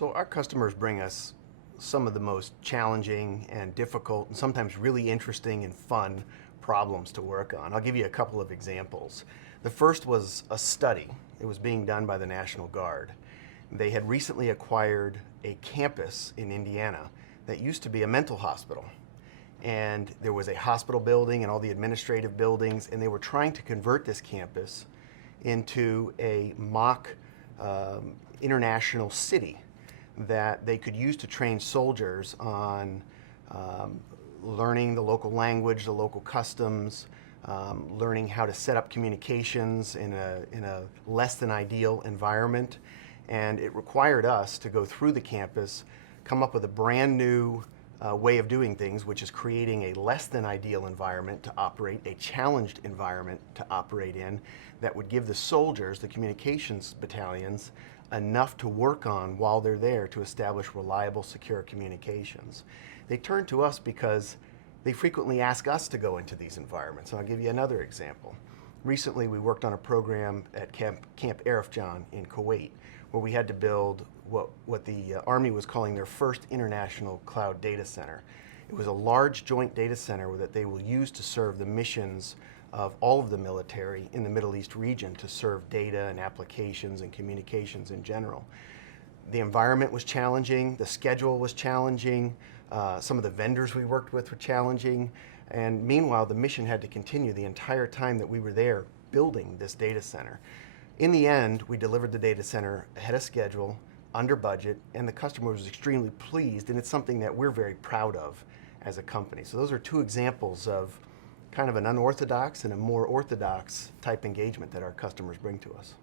So our customers bring us some of the most challenging and difficult and sometimes really interesting and fun problems to work on. I'll give you a couple of examples. The first was a study. It was being done by the National Guard. They had recently acquired a campus in Indiana that used to be a mental hospital. And there was a hospital building and all the administrative buildings, and they were trying to convert this campus into a mock international city that they could use to train soldiers on learning the local language, the local customs, learning how to set up communications in a less than ideal environment. And it required us to go through the campus, come up with a brand new way of doing things, which is creating a less than ideal environment to operate, a challenged environment to operate in, that would give the soldiers, the communications battalions, enough to work on while they're there to establish reliable, secure communications. They turn to us because they frequently ask us to go into these environments. And I'll give you another example. Recently, we worked on a program at Camp Arifjan in Kuwait, where we had to build what the Army was calling their first international cloud data center. It was a large joint data center that they will use to serve the missions of all of the military in the Middle East region, to serve data and applications and communications in general. The environment was challenging, the schedule was challenging, some of the vendors we worked with were challenging, and meanwhile the mission had to continue the entire time that we were there building this data center. In the end, we delivered the data center ahead of schedule, under budget, and the customer was extremely pleased, and it's something that we're very proud of as a company. So those are two examples of kind of an unorthodox and a more orthodox type engagement that our customers bring to us.